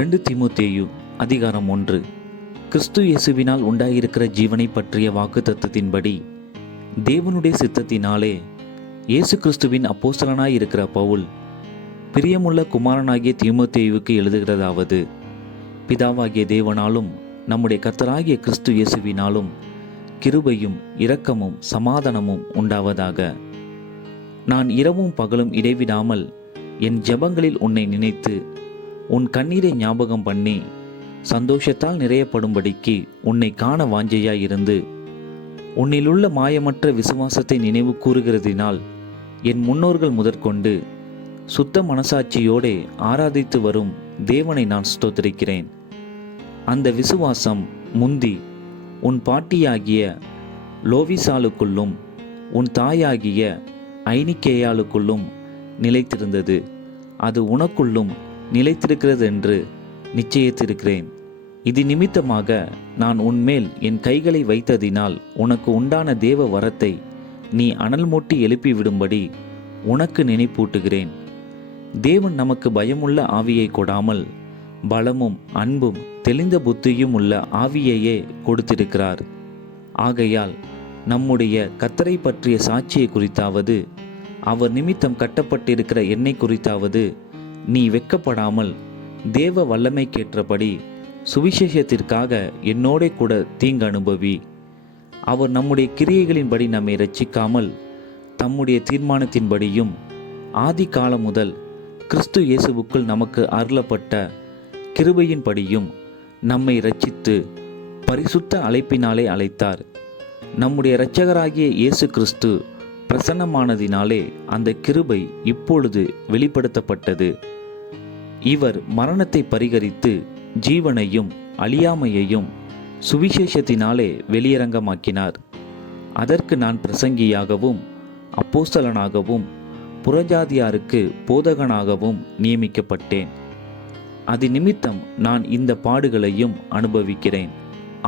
2 தீமோத்தேயு அதிகாரம் 1. கிறிஸ்து இயேசுவினால் உண்டாயிருக்கிற ஜீவனை பற்றிய வாக்குத்தத்தத்தின்படி தேவனுடைய சித்தத்தினாலே இயேசு கிறிஸ்துவின் அப்போஸ்தலனாயிருக்கிற பவுல் பிரியமுள்ள குமாரனாகிய தீமோத்தேயுவுக்கு எழுதுகிறதாவது: பிதாவாகிய தேவனாலும் நம்முடைய கர்த்தராகிய கிறிஸ்து இயேசுவினாலும் கிருபையும் இரக்கமும் சமாதானமும் உண்டாவதாக. நான் இரவும் பகலும் இடைவிடாமல் என் ஜெபங்களில் உன்னை நினைத்து உன் கண்ணீரை ஞாபகம் பண்ணி சந்தோஷத்தால் நிறையப்படும்படிக்கு உன்னை காண வாஞ்சையாயிருந்து உன்னிலுள்ள மாயமற்ற விசுவாசத்தை நினைவு கூறுகிறதினால் என் முன்னோர்கள் முதற்கொண்டு சுத்த மனசாட்சியோடே ஆராதித்து வரும் தேவனை நான் ஸ்தோத்திரிக்கிறேன். அந்த விசுவாசம் முந்தி உன் பாட்டியாகிய லோவிசாலுக்குள்ளும் உன் தாயாகிய ஐனிக்கேயாளுக்குள்ளும் நிலைத்திருந்தது. அது உனக்குள்ளும் நிலைத்திருக்கிறது என்று நிச்சயித்திருக்கிறேன். இது நிமித்தமாக நான் உன்மேல் என் கைகளை வைத்ததினால் உனக்கு உண்டான தேவ வரத்தை நீ அனல் மூட்டி எழுப்பிவிடும்படி உனக்கு நினைப்பூட்டுகிறேன். தேவன் நமக்கு பயமுள்ள ஆவியை கொடாமல் பலமும் அன்பும் தெளிந்த புத்தியும் உள்ள ஆவியையே கொடுத்திருக்கிறார். ஆகையால் நம்முடைய கர்த்தரை பற்றிய சாட்சியை குறித்தாவது அவர் நிமித்தம் கட்டப்பட்டிருக்கிற என்னை குறித்தாவது நீ வெட்கப்படாமல் தேவ வல்லமைக்கேற்றபடி சுவிசேஷத்திற்காக என்னோட கூட தீங்கு அனுபவி. அவர் நம்முடைய கிரியைகளின்படி நம்மை இரட்சிக்காமல் தம்முடைய தீர்மானத்தின்படியும் ஆதி காலம் முதல் கிறிஸ்து இயேசுவுக்குள் நமக்கு அருளப்பட்ட கிருபையின்படியும் நம்மை இரட்சித்து பரிசுத்த அழைப்பினாலே அழைத்தார். நம்முடைய இரட்சகராகிய இயேசு கிறிஸ்து பிரசன்னமானதினாலே அந்த கிருபை இப்பொழுது வெளிப்படுத்தப்பட்டது. இவர் மரணத்தை பரிகரித்து ஜீவனையும் அழியாமையையும் சுவிசேஷத்தினாலே வெளியரங்கமாக்கினார். அதற்கு நான் பிரசங்கியாகவும் அப்போஸ்தலனாகவும் புறஜாதியாருக்கு போதகனாகவும் நியமிக்கப்பட்டேன். அது நிமித்தம் நான் இந்த பாடுகளையும் அனுபவிக்கிறேன்.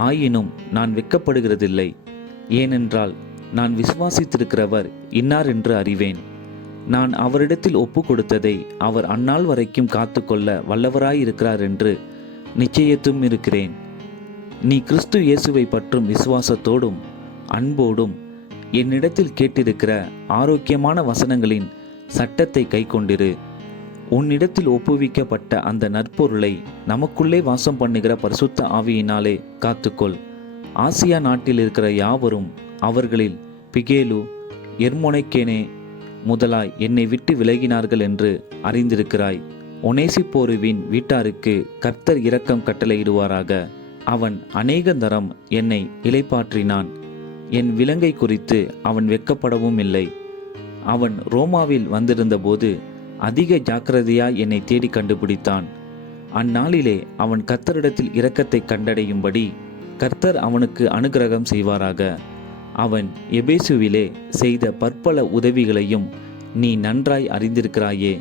ஆயினும் நான் வெட்கப்படுகிறதில்லை. ஏனென்றால் நான் விசுவாசித்திருக்கிறவர் இன்னார் என்று அறிவேன். நான் அவரிடத்தில் ஒப்பு கொடுத்ததை அவர் அந்நாள் வரைக்கும் காத்துக்கொள்ள வல்லவராயிருக்கிறார் என்று நிச்சயத்தும் இருக்கிறேன். நீ கிறிஸ்து இயேசுவை பற்றும் விசுவாசத்தோடும் அன்போடும் என்னிடத்தில் கேட்டிருக்கிற ஆரோக்கியமான வசனங்களின் சட்டத்தை கைக்கொண்டிரு. உன்னிடத்தில் ஒப்புவிக்கப்பட்ட அந்த நற்பொருளை நமக்குள்ளே வாசம் பண்ணுகிற பரிசுத்த ஆவியினாலே காத்துக்கொள். ஆசியா நாட்டில் இருக்கிற யாவரும் அவர்களில் பிகேலு எர்மொனைக்கேனே முதலாய் என்னை விட்டு விலகினார்கள் என்று அறிந்திருக்கிறாய். ஒனேசிப்போருவின் வீட்டாருக்கு கர்த்தர் இரக்கம் கட்டளையிடுவாராக. அவன் அநேகந்தரம் என்னை இளைப்பாற்றினான். என் விலங்கை குறித்து அவன் வெட்கப்படவும் இல்லை. அவன் ரோமாவில் வந்திருந்தபோது அதிக ஜாக்கிரதையாய் என்னை தேடி கண்டுபிடித்தான். அந்நாளிலே அவன் கர்த்தரிடத்தில் இரக்கத்தை கண்டடையும்படி கர்த்தர் அவனுக்கு அனுக்கிரகம் செய்வாராக. அவன் எபேசுவிலே செய்த பற்பல உதவிகளையும் நீ நன்றாய் அறிந்திருக்கிறாயே.